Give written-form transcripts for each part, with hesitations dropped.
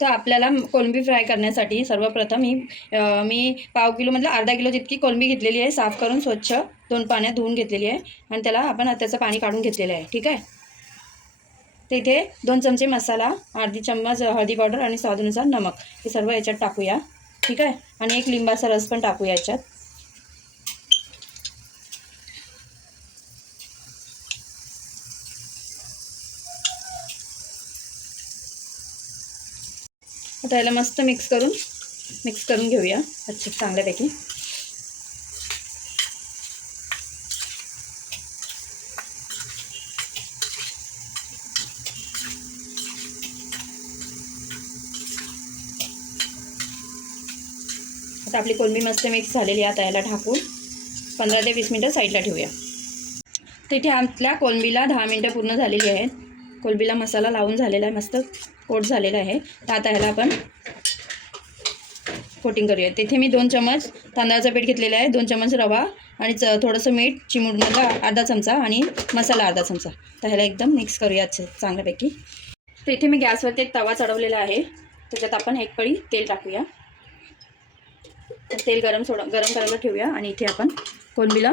तर आपल्याला कोलंबी फ्राय करण्यासाठी सर्वप्रथम मी पाव किलो मतलब अर्धा किलो जितकी कोलंबी घेतलेली आहे, साफ करून स्वच्छ 2 पाण्यात धुवून घेतलेली आहे आणि त्याला आपण त्याचं पाणी काढून घेतलेलं आहे. ठीक आहे. तर इथे 2 चमचे मसाला, अर्धी चम्मच हळदी पावडर आणि स्वादानुसार नमक हे सर्व याच्यात टाकूया. ठीक आहे. आणि एक लिंबाचा रस पण टाकूया याच्यात. आता याला मस्त मिक्स करून घेऊया अच्छा चांगल्यापैकी. आता आपली कोलंबी मस्त मिक्स झालेली आहे. आता याला ढाकून 15 ते 20 मिनटं साईडला ठेवूया. तर इथे आपल्या कोलंबीला 10 मिनटं पूर्ण झालेली आहेत. कोलंबीला मसाला लावून झालेला आहे, मस्त कोट झालेला आहे. तर आता ह्याला आपण कोटिंग करूया. तिथे मी 2 चमच तांदळाचं पीठ घेतलेलं आहे, 2 चमच रवा आणि थोडंसं मीठ, चिमूटमधला अर्धा चमचा आणि मसाला अर्धा चमचा. तर ह्याला एकदम मिक्स करूया चांगल्यापैकी. तर इथे मी गॅसवरती एक तवा चढवलेला आहे, त्याच्यात आपण एक पळी तेल टाकूया. तेल गरम करायला ठेवूया आणि इथे आपण कोलंबीला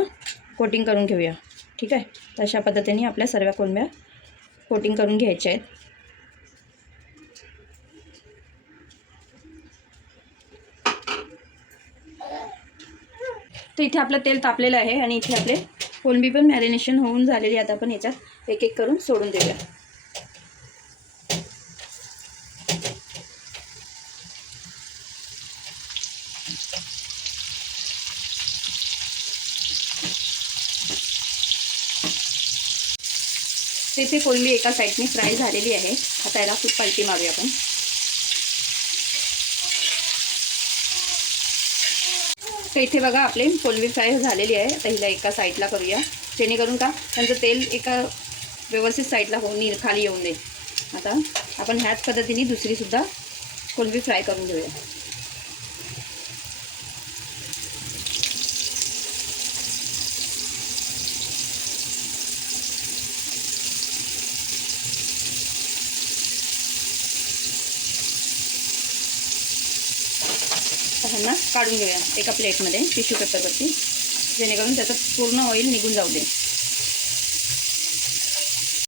कोटिंग करून घेऊया. ठीक आहे. तर अशा पद्धतीने आपल्या सर्व कोलंब्या कोटिंग करून घ्यायच्या आहेत. तर इथे आपलं तेल तापलेलं आहे आणि इथे आपले कोलंबी पण मॅरिनेशन होऊन झालेली. आता आपण याच्यात एक एक करून सोडून देऊया. इथे कोलंबी एका साईडने फ्राय झालेली आहे. आता याला खूप पलटी मारूया आपण. तर इथे बघा आपले कोलंबी फ्राय झालेली आहे. आता हिला एका साईडला करूया, जेणेकरून का त्यांचं तेल एका व्यवस्थित साईडला होऊन खाली येऊन दे. आता आपण ह्याच पद्धतीने दुसरीसुद्धा कोलंबी फ्राय करून घेऊया. ह्यांना काढून घेऊया एका प्लेटमध्ये टिश्यू पेपरवरती, जेणेकरून त्याचं पूर्ण ऑइल निघून जाऊ दे.